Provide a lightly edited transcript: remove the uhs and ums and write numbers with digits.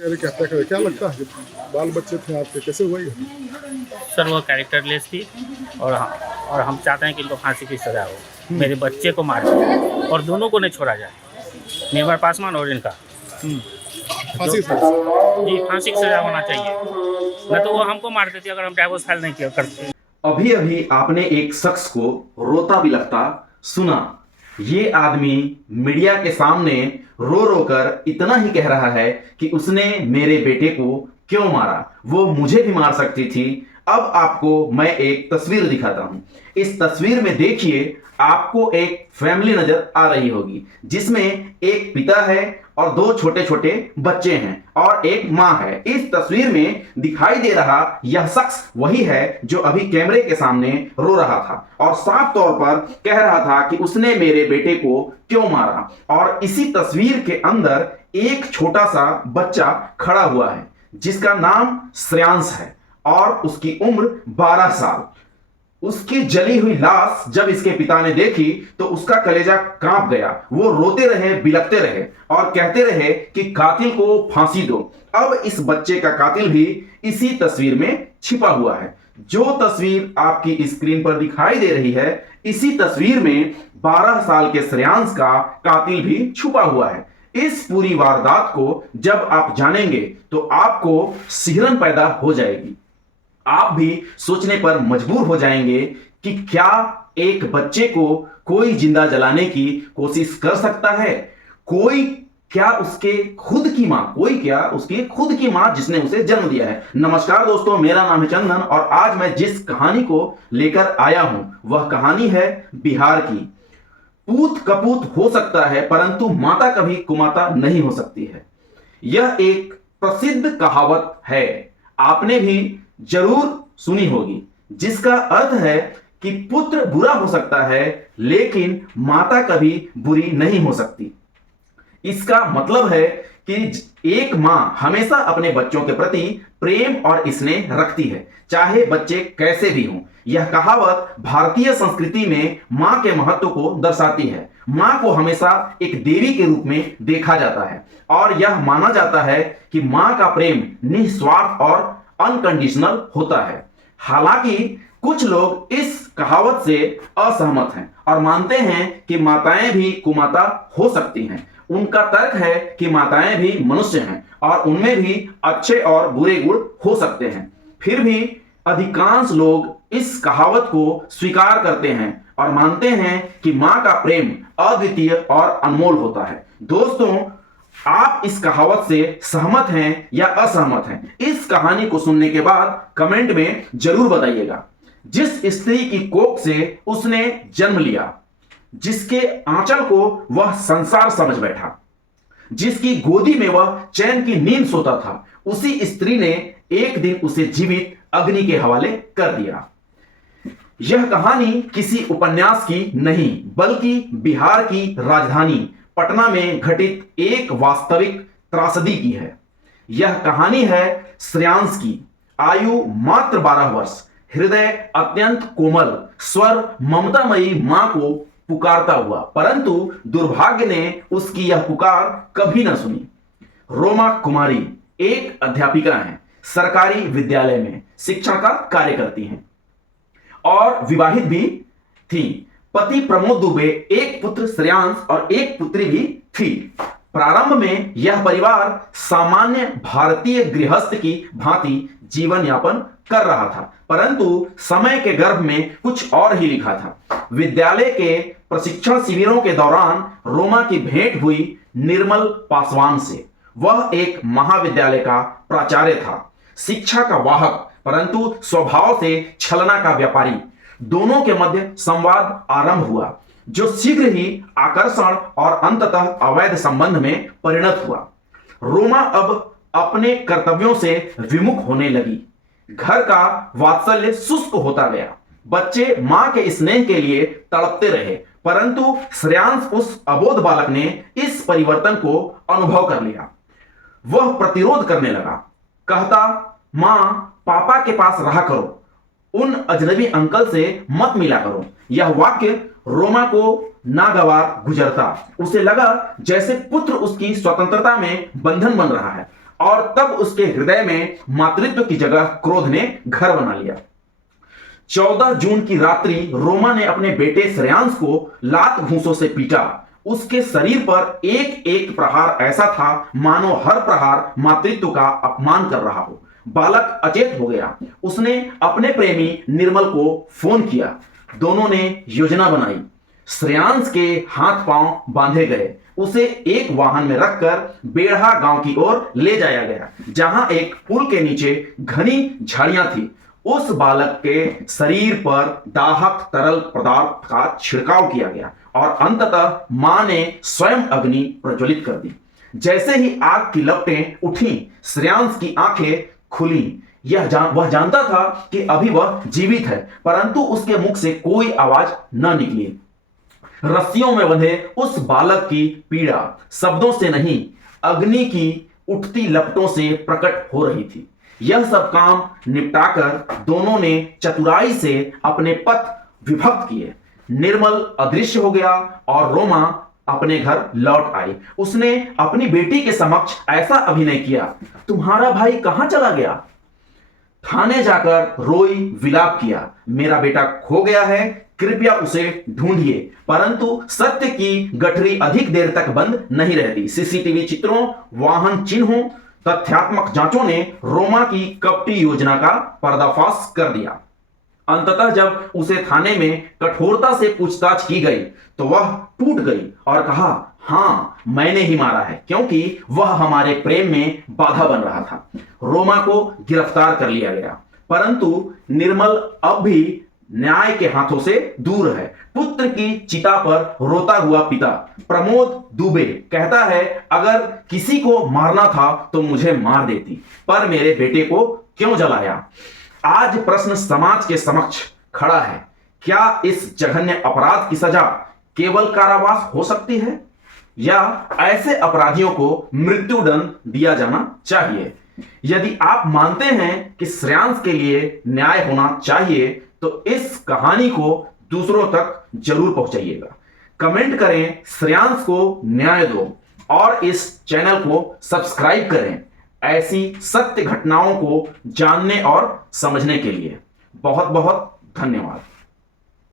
अरे क्या लगता है कि बाल बच्चे थे आपके, कैसे हुआ ये? सर वो कैरेक्टरलेस थी और हम चाहते हैं कि इनको फांसी की सज़ा हो। मेरे बच्चे को मार दिया और दोनों को नहीं छोड़ा जाए, निर्मल पासवान और इनका। फांसी से? जी, फांसी की सज़ा होना चाहिए, नहीं तो वो हमको मार देती अगर हम डाइवोर्स फाइल नहीं किया करते। अभी अभी आपने एक शख्स को रोता बिलखता सुना। ये आदमी मीडिया के सामने रो रो कर इतना ही कह रहा है कि उसने मेरे बेटे को क्यों मारा, वो मुझे भी मार सकती थी। अब आपको मैं एक तस्वीर दिखाता हूं। इस तस्वीर में देखिए, आपको एक फैमिली नजर आ रही होगी जिसमें एक पिता है और दो छोटे छोटे बच्चे हैं और एक मां है। इस तस्वीर में दिखाई दे रहा यह शख्स वही है जो अभी कैमरे के सामने रो रहा था और साफ तौर पर कह रहा था कि उसने मेरे बेटे को क्यों मारा। और इसी तस्वीर के अंदर एक छोटा सा बच्चा खड़ा हुआ है जिसका नाम श्रेयांश है और उसकी उम्र 12 साल। उसकी जली हुई लाश जब इसके पिता ने देखी तो उसका कलेजा कांप गया। वो रोते रहे, बिलखते रहे और कहते रहे कि कातिल को फांसी दो। अब इस बच्चे का कातिल भी इसी तस्वीर में छिपा हुआ है। जो तस्वीर आपकी स्क्रीन पर दिखाई दे रही है, इसी तस्वीर में 12 साल के श्रेयांश का कातिल भी छुपा हुआ है। इस पूरी वारदात को जब आप जानेंगे तो आपको सिहरन पैदा हो जाएगी। आप भी सोचने पर मजबूर हो जाएंगे कि क्या एक बच्चे को कोई जिंदा जलाने की कोशिश कर सकता है? कोई क्या उसके खुद की मां, कोई क्या उसकी खुद की मां जिसने उसे जन्म दिया है। नमस्कार दोस्तों, मेरा नाम है चंदन और आज मैं जिस कहानी को लेकर आया हूं वह कहानी है बिहार की। पूत कपूत हो सकता है परंतु माता कभी कुमाता नहीं हो सकती है। यह एक प्रसिद्ध कहावत है, आपने भी जरूर सुनी होगी, जिसका अर्थ है कि पुत्र बुरा हो सकता है लेकिन माता कभी बुरी नहीं हो सकती। इसका मतलब है कि एक मां हमेशा अपने बच्चों के प्रति प्रेम और स्नेह रखती है, चाहे बच्चे कैसे भी हों। यह कहावत भारतीय संस्कृति में मां के महत्व को दर्शाती है। मां को हमेशा एक देवी के रूप में देखा जाता है और यह माना जाता है कि मां का प्रेम निस्वार्थ और अनकंडीशनल होता है। हालांकि कुछ लोग इस कहावत से असहमत हैं और मानते हैं कि माताएं भी कुमाता हो सकती हैं। उनका तर्क है कि माताएं भी मनुष्य हैं और उनमें भी अच्छे और बुरे गुण हो सकते हैं। फिर भी अधिकांश लोग इस कहावत को स्वीकार करते हैं और मानते हैं कि मां का प्रेम अद्वितीय और अनमोल होता है। दोस्तों, आप इस कहावत से सहमत हैं या असहमत हैं? इस कहानी को सुनने के बाद कमेंट में जरूर बताइएगा। जिस स्त्री की कोख से उसने जन्म लिया, जिसके आंचल को वह संसार समझ बैठा, जिसकी गोदी में वह चैन की नींद सोता था, उसी स्त्री ने एक दिन उसे जीवित अग्नि के हवाले कर दिया। यह कहानी किसी उपन्यास की नहीं बल्कि बिहार की राजधानी पटना में घटित एक वास्तविक त्रासदी की है। यह कहानी है श्रेयांश की। आयु मात्र 12 वर्ष, हृदय अत्यंत कोमल, स्वर ममतामयी मां को पुकारता हुआ, परंतु दुर्भाग्य ने उसकी यह पुकार कभी न सुनी। रोमा कुमारी एक अध्यापिका हैं, सरकारी विद्यालय में शिक्षा का कार्य करती हैं और विवाहित भी थी। पति प्रमोद दुबे, एक पुत्र श्रेयांश और एक पुत्री भी थी। प्रारंभ में यह परिवार सामान्य भारतीय गृहस्थ की भांति जीवन यापन कर रहा था, परंतु समय के गर्भ में कुछ और ही लिखा था। विद्यालय के प्रशिक्षण शिविरों के दौरान रोमा की भेंट हुई निर्मल पासवान से। वह एक महाविद्यालय का प्राचार्य था, शिक्षा का वाहक परंतु स्वभाव से छलना का व्यापारी। दोनों के मध्य संवाद आरंभ हुआ जो शीघ्र ही आकर्षण और अंततः अवैध संबंध में परिणत हुआ। रोमा अब अपने कर्तव्यों से विमुख होने लगी। घर का वात्सल्य शुष्क होता गया। बच्चे मां के स्नेह के लिए तड़पते रहे, परंतु श्रेयांश उस अबोध बालक ने इस परिवर्तन को अनुभव कर लिया। वह प्रतिरोध करने लगा, कहता, मां पापा के पास रहा करो, उन अजनबी अंकल से मत मिला करो। यह वाक्य रोमा को नागवार गुजरता। उसे लगा जैसे पुत्र उसकी स्वतंत्रता में बंधन बन रहा है। और तब उसके हृदय में मातृत्व की जगह क्रोध ने घर बना लिया। 14 जून की रात्रि रोमा ने अपने बेटे श्रेयांश को लात घूंसों से पीटा। उसके शरीर पर एक एक प्रहार ऐसा था मानो हर प्रहार मातृत्व का अपमान कर रहा हो। बालक अचेत हो गया। उसने अपने प्रेमी निर्मल को फोन किया। दोनों ने योजना बनाई। श्रेयांश के हाथ पांव बांधे गए। उसे एक वाहन में रखकर बेढ़ा गांव की ओर ले जाया गया, जहां एक पुल के नीचे घनी झाड़ियां थी। उस बालक के शरीर पर दाहक तरल पदार्थ का छिड़काव किया गया और अंततः मां ने स्वयं अग्नि प्रज्वलित कर दी। जैसे ही आग की लपटें उठी, श्रेयांश की आंखें खुली। वह जानता था कि अभी वह जीवित है, परंतु उसके मुख से कोई आवाज न निकली। रस्सियों में बंधे उस बालक की पीड़ा शब्दों से नहीं, अग्नि की उठती लपटों से प्रकट हो रही थी। यह सब काम निपटाकर दोनों ने चतुराई से अपने पथ विभक्त किए। निर्मल अदृश्य हो गया और रोमा अपने घर लौट आई। उसने अपनी बेटी के समक्ष ऐसा अभिनय किया, तुम्हारा भाई कहां चला गया? थाने जाकर रोई, विलाप किया, मेरा बेटा खो गया है, कृपया उसे ढूंढिए। परंतु सत्य की गठरी अधिक देर तक बंद नहीं रहती। सीसीटीवी चित्रों, वाहन चिन्हों, तथ्यात्मक जांचों ने रोमा की कपटी योजना का पर्दाफाश कर दिया। अंततः जब उसे थाने में कठोरता से पूछताछ की गई तो वह टूट गई और कहा, हां मैंने ही मारा है, क्योंकि वह हमारे प्रेम में बाधा बन रहा था। रोमा को गिरफ्तार कर लिया गया, परंतु निर्मल अब भी न्याय के हाथों से दूर है। पुत्र की चिता पर रोता हुआ पिता प्रमोद दुबे कहता है, अगर किसी को मारना था तो मुझे मार देती, पर मेरे बेटे को क्यों जलाया? आज प्रश्न समाज के समक्ष खड़ा है, क्या इस जघन्य अपराध की सजा केवल कारावास हो सकती है या ऐसे अपराधियों को मृत्युदंड दिया जाना चाहिए? यदि आप मानते हैं कि श्रेयांश के लिए न्याय होना चाहिए तो इस कहानी को दूसरों तक जरूर पहुंचाइएगा। कमेंट करें, श्रेयांश को न्याय दो, और इस चैनल को सब्सक्राइब करें ऐसी सत्य घटनाओं को जानने और समझने के लिए। बहुत बहुत धन्यवाद।